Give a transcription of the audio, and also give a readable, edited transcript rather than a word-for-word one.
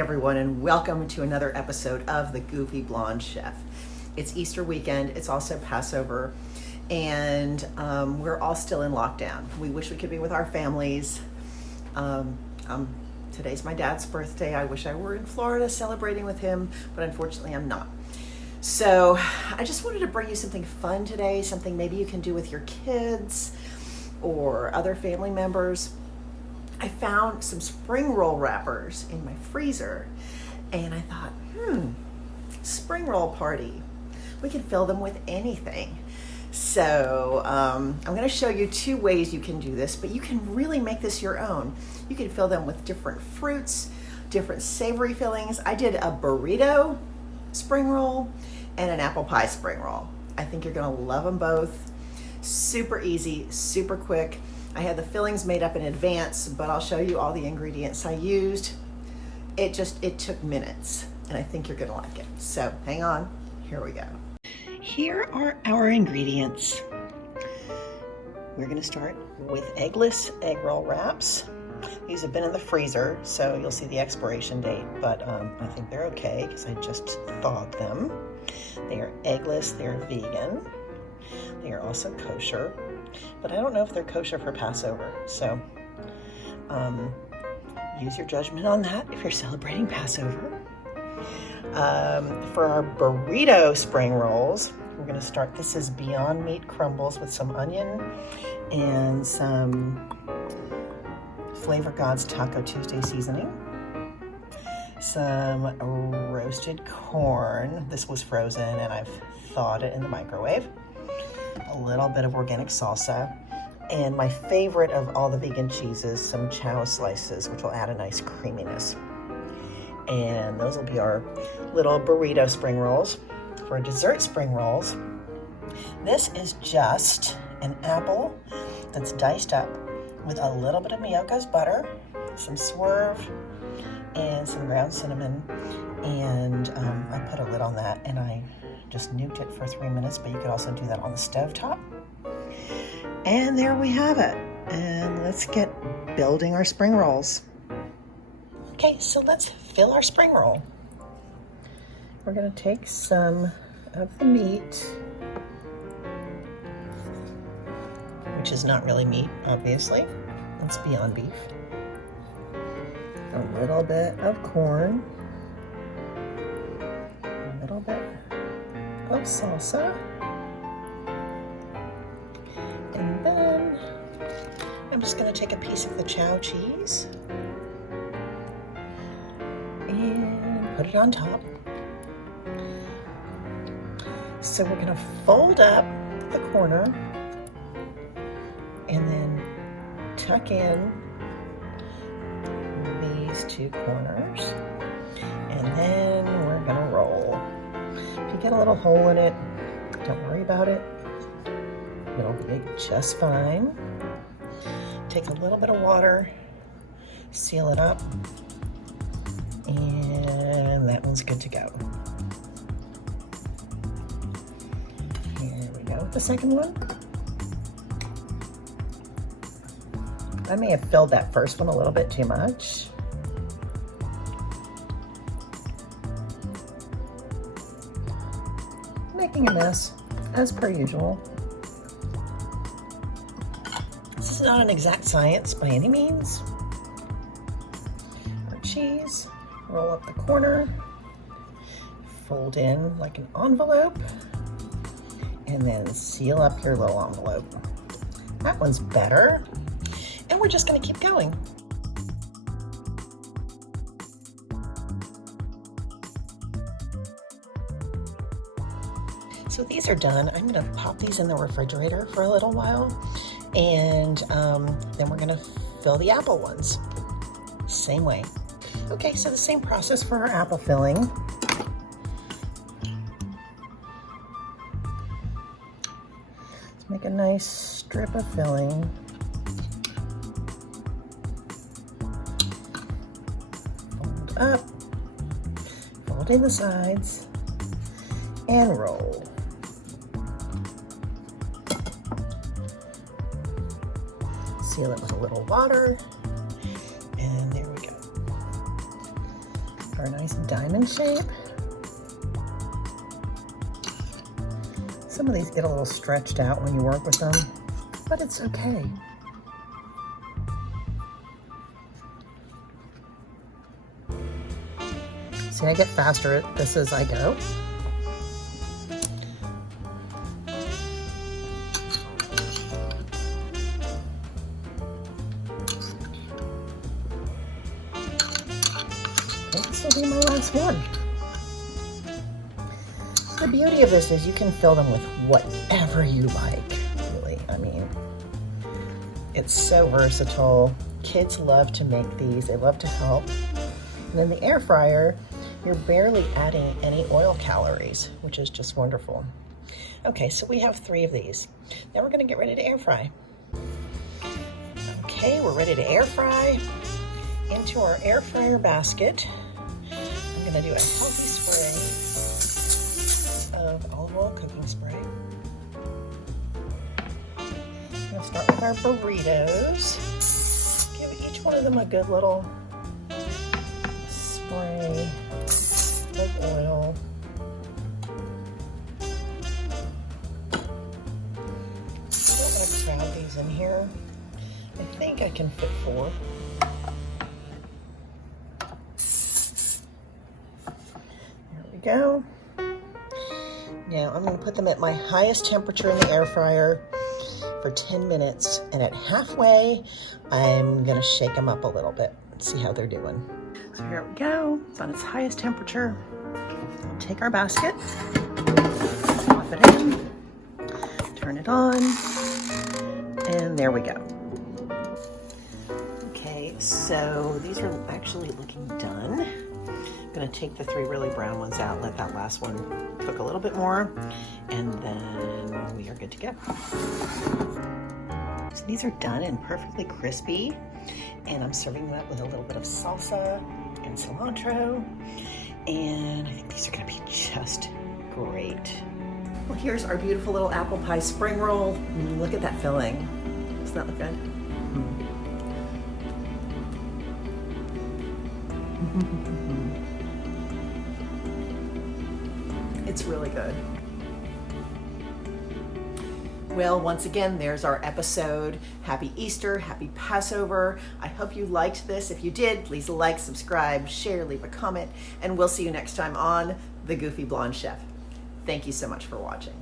everyone, and welcome to another episode of The Goofy Blonde Chef. It's Easter weekend, it's also Passover, and we're all still in lockdown. We wish we could be with our families. Today's my dad's birthday. I wish I were in Florida celebrating with him, but unfortunately I'm not. So I just wanted to bring you something fun today, something maybe you can do with your kids or other family members. I found some spring roll wrappers in my freezer, and I thought, spring roll party. We can fill them with anything. So I'm going to show you two ways you can do this, but you can really make this your own. You can fill them with different fruits, different savory fillings. I did a burrito spring roll and an apple pie spring roll. I think you're going to love them both. Super easy, super quick. I had the fillings made up in advance, but I'll show you all the ingredients I used. It took minutes, and I think you're gonna like it. So hang on, here we go. Here are our ingredients. We're gonna start with eggless egg roll wraps. These have been in the freezer, so you'll see the expiration date, but I think they're okay because I just thawed them. They are eggless, they're vegan. They are also kosher, but I don't know if they're kosher for Passover, so use your judgment on that if you're celebrating Passover. For our burrito spring rolls, we're going to start, this is Beyond Meat crumbles with some onion and some Flavor God's Taco Tuesday seasoning, some roasted corn. This was frozen and I've thawed it in the microwave. A little bit of organic salsa, and my favorite of all the vegan cheeses, some chow slices, which will add a nice creaminess. And those will be our little burrito spring rolls. For dessert spring rolls, this is just an apple that's diced up with a little bit of Miyoko's butter, some swerve, and some ground cinnamon. And I put a lid on that, and I just nuked it for 3 minutes, but you could also do that on the stovetop. And there we have it. And let's get building our spring rolls. Okay, so let's fill our spring roll. We're gonna take some of the meat, which is not really meat, obviously. It's Beyond Beef. A little bit of corn. A little bit of salsa, and then I'm just going to take a piece of the chow cheese and put it on top. So we're going to fold up the corner and then tuck in these two corners, and then we're going to roll. If you get a little hole in it, don't worry about it. It'll be just fine. Take a little bit of water, seal it up, and that one's good to go. Here we go with the second one. I may have filled that first one a little bit too much. Making a mess, as per usual. This is not an exact science by any means. Our cheese, roll up the corner, fold in like an envelope, and then seal up your little envelope. That one's better. And we're just gonna keep going. So these are done. I'm gonna pop these in the refrigerator for a little while, and then we're gonna fill the apple ones. Same way. Okay, so the same process for our apple filling. Let's make a nice strip of filling. Fold up, fold in the sides, and roll. Seal it with a little water, and there we go. for a nice diamond shape. Some of these get a little stretched out when you work with them, but it's okay. See, I get faster at this as I go. This will be my last one. The beauty of this is you can fill them with whatever you like, really. I mean, it's so versatile. Kids love to make these. They love to help. And in the air fryer, you're barely adding any oil calories, which is just wonderful. Okay, so we have 3 of these. Now we're gonna get ready to air fry. Okay, we're ready to air fry. Into our air fryer basket, I'm gonna do a healthy spray of olive oil cooking spray. I'm gonna start with our burritos. Give each one of them a good little spray of oil. I'm gonna crowd these in here. I think I can fit 4. There we go. Now I'm going to put them at my highest temperature in the air fryer for 10 minutes, and at halfway I'm going to shake them up a little bit and see how they're doing. So here we go. It's on its highest temperature. We'll take our basket, pop it in, turn it on, and there we go. Okay, so these are actually looking done. I'm gonna take the 3 really brown ones out, let that last one cook a little bit more, and then we are good to go. So these are done and perfectly crispy, and I'm serving them up with a little bit of salsa and cilantro, and I think these are gonna be just great. Well, here's our beautiful little apple pie spring roll. Look at that filling. Doesn't that look good? It's really good. Well, once again, there's our episode. Happy Easter, happy Passover. I hope you liked this. If you did, please like, subscribe, share, leave a comment, and we'll see you next time on The Goofy Blonde Chef. Thank you so much for watching.